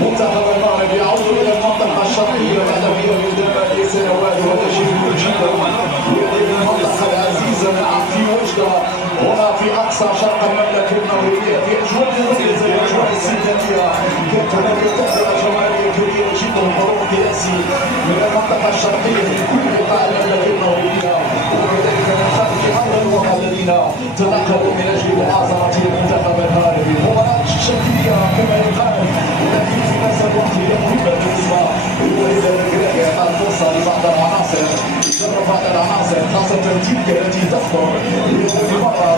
منتخب المغرب يعود الى المنطقه الشرقيه بعد غياب ثمانية سنوات، وهذا شيء مهم جدا لهذه المنطقه العزيزه في وجده هنا في اقصى شرق المملكه المغربيه في اجواء مميزه، اجواء استثنائيه. كانت هناك تاثير جماهيريه كبيره جدا وحضور قياسي من المنطقه الشرقيه في كل بقاع المملكه المغربيه، وكذلك من خارج ارض الوطن الذين تنقلوا من اجل معاصره المنتخب المغربي. مباراه شكليه كما يقال، ولكن في نفس الوقت هي مهمه بالنسبه للوليد الكراكي، اعطاء الفرصه لبعض العناصر، جرب بعض العناصر خاصه تلك التي تخطر لهذه المره